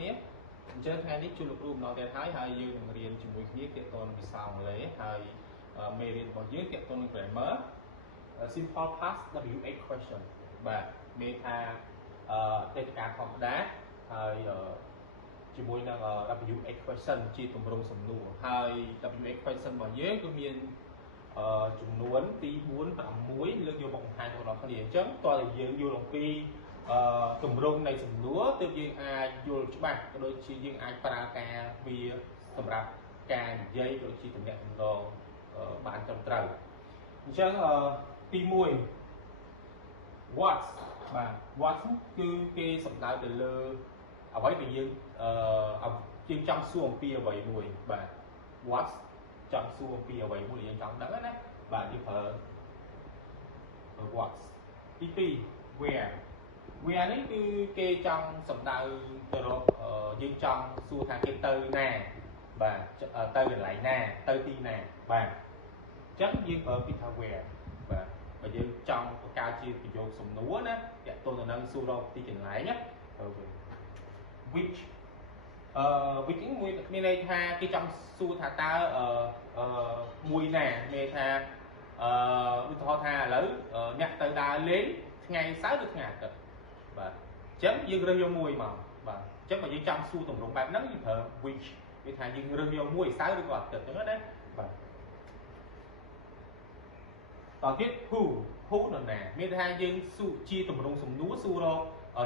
គ្នាអញ្ចឹងថ្ងៃនេះជួបលោកគ្រូម្ដងទៀតហើយយើងនឹងរៀនជាមួយគ្នាទាក់ទងនឹងភាសាអង់គ្លេសហើយមេរៀនរបស់យើងទាក់ទងនឹង grammar simple past WH question បាទមានថាអតីតកាលធម្មតាហើយជាមួយនឹង WH question ជាទម្រង់សំណួរហើយ WH question របស់យើងគឺមានចំនួនពី4 6លើកយកមកបង្ហាញដល់អ្នកគ្នាអញ្ចឹងតើយើងយល់អំពីទម្រង់នៃសំណួរទើបយើងអាចយល់ច្បាស់ក៏ដូចជាយើងអាចប្រើការវាសម្រាប់ការនិយាយក៏ដូចជាទំនាក់ទំនងបានត្រឹមត្រូវអញ្ចឹងទី1 what បាទ what គឺគេសំដៅទៅលើអ្វីដែលយើងចង់សួរអំពីអ្វីមួយបាទ what ចង់សួរអំពីអ្វីមួយដែលយើងចង់ដឹងណាបាទយើងប្រើ what ទី2 where នេះគឺគេចង់សំដៅទៅរកយើងចង់សួរថាគេទៅណាបាទទៅកន្លែងណាទៅទីណាបាទអញ្ចឹងយើងប្រើពាក្យថា where បាទបើយើងចង់បង្កើតជាប្រយោគសំណួរណាទាក់ទងទៅនឹងសួររកទីកន្លែងណាប្រើ which which មានន័យថាគេចង់សួរថាតើមួយណាមានថាឧទាហរណ៍ថាឥឡូវអ្នកទៅដើរលេងថ្ងៃសៅរ៍ឬថ្ងៃអាទិត្យបាទអញ្ចឹងយើងរើសយកមួយមកបាទអញ្ចឹងបើយើងចង់សួរទម្រង់បែបហ្នឹងយើងប្រើ which វាថាយើងរើសយកមួយសៅរ៍ឬក៏អាទិត្យអញ្ចឹងណាបាទតទៀត who នរណាមានថាយើងសួរជាទម្រង់សំណួរសួររក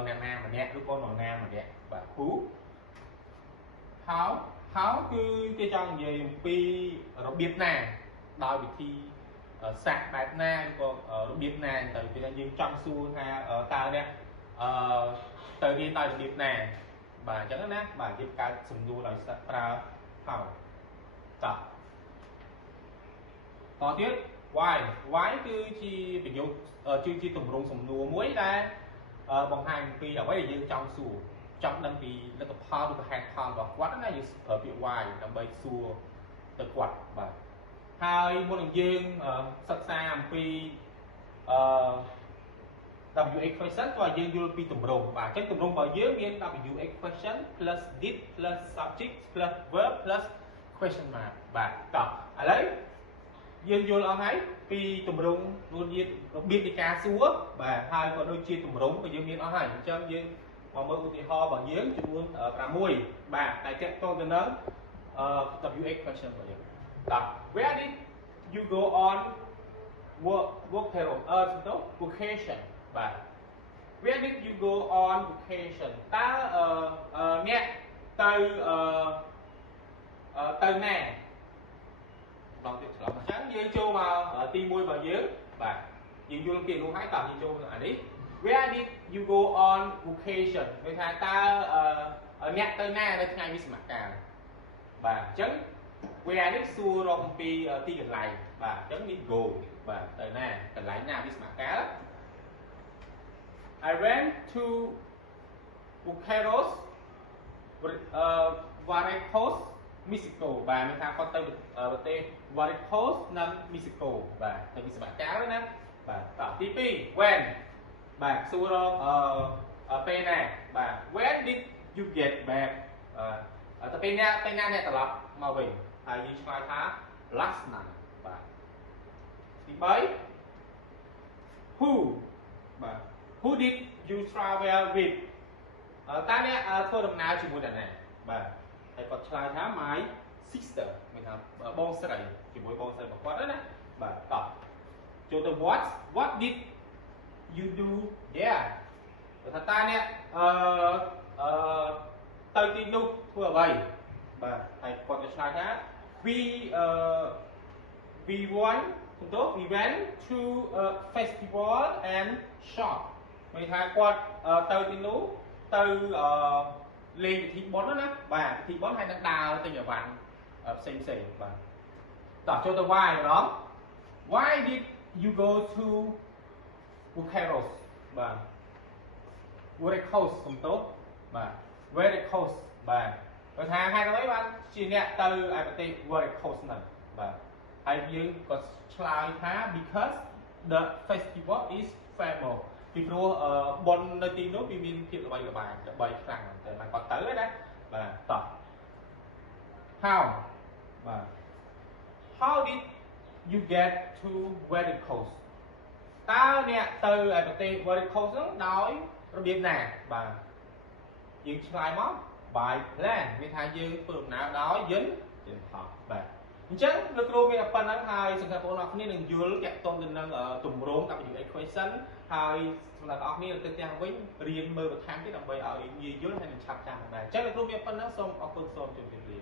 អ្នកណាម្នាក់ឬក៏នរណាម្នាក់បាទ who how គឺគេចង់និយាយអំពីរបៀបណាដោយវិធីសាស្ត្របែបណាឬក៏របៀបណាទៅពេលយើងចង់សួរថាតើអ្នកទៅរៀនដោយរបៀបណាបាទអញ្ចឹងណាបាទយើងកើតសំណួរដោយប្រើ how តទៀត why គឺជាប្រយោគជាទម្រង់សំណួរមួយដែលបង្ហាញពីអ្វីដែលយើងចង់សួរចង់ដឹងពីលទ្ធផលឬក៏ហេតុផលរបស់គាត់ណាយើងប្រើពាក្យ why ដើម្បីសួរទៅគាត់បាទហើយមុននឹងយើងសិក្សាអំពីWH question ក៏យើងយល់ពីទម្រង់បាទអញ្ចឹងទម្រង់របស់យើងមាន WH question plus did plus subject plus verb plus question mark បាទតោះឥឡូវយើងយល់អស់ហើយពីទម្រង់របៀបនៃការសួរបាទហើយក៏ដូចជាទម្រង់ក៏យើងមានអស់ហើយអញ្ចឹងយើងមកមើលឧទាហរណ៍របស់យើងចំនួន6បាទតែទាក់ទងទៅនឹងWH question របស់យើងតោះ Where did you go on vacation បាទ Where did you go on vacation តើអ្នកទៅណាដល់ទៀតឆ្លងអញ្ចឹងយើងចូលមកទី1របស់យើងបាទយើងយល់ពីនោះហើយតើយើងចូលអានេះ Where did you go on vacation គឺថាតើអ្នកទៅណានៅថ្ងៃវិស្សមកាលបាទអញ្ចឹង Where នេះសួររកអំពីទីកន្លែងបាទអញ្ចឹងនេះ go បាទទៅណាកន្លែងណាវិស្សមកាល I went to Buceros Varicos Mexico បាទមានថាគាត់ទៅប្រទេស Varicos និង Mexico បាទទៅវិស្សមកាលណាបាទតទី2 when បាទសួររកពេលណាបាទ when did you get back ទៅពេលណាអ្នកត្រឡប់មកវិញហើយយើងឆ្លើយថា last night បាទទី3 who បាទ who did you travel with តើអ្នកធ្វើដំណើរជាមួយនរណាបាទហើយគាត់ឆ្លើយថា my sister មានថាបងស្រីជាមួយបងស្រីរបស់គាត់ណាបាទតោះចូលទៅ what did you do there ថាតើអ្នកទៅទីនោះធ្វើអ្វីបាទហើយគាត់ក៏ឆ្លើយថា we went to a festival and shop មានថាគាត់ទៅទីនោះទៅលេងពិធីបុណ្យណាបាទពិធីបុណ្យហើយនឹងដើរទិញអីវ៉ាន់ផ្សេងបាទតោះចូលទៅ why ម្ដង why did you go to Buceros បាទ Varicos សំទោសបាទ Varicos បាទបើថាហេតុអ្វីបានជាអ្នកទៅឯប្រទេស Varicos ហ្នឹងបាទហើយយើងក៏ឆ្លើយថា because the festival is famous ពីព្រោះបុណ្យនៅទីនោះវាមានភាពល្បីល្បាញខ្លាំងតែមិនគាត់ទៅណា តោះ how how did you get to West Coast តើអ្នកទៅឯប្រទេស West Coast ហ្នឹងដោយរបៀបណាបាទយើងឆ្លើយមក by plan មានថាយើងធ្វើដំណើរដោយយន្តហោះបាទអញ្ចឹងលោកគ្រូមានប៉ុណ្ណឹងហើយសង្ឃឹមបងប្អូនអរគ្នានឹងយល់តាក់ទងទៅនឹងទម្រង់ W equation ហើយសម្រាប់បងប្អូនទៅផ្ទះវិញរៀនមើលបន្ថែមទៀតដើម្បីឲ្យងាយយល់ហើយនឹងឆាប់ចាំដែរអញ្ចឹងលោកគ្រូមានប៉ុណ្ណឹងសូមអរគុណសូមជម្រាបលា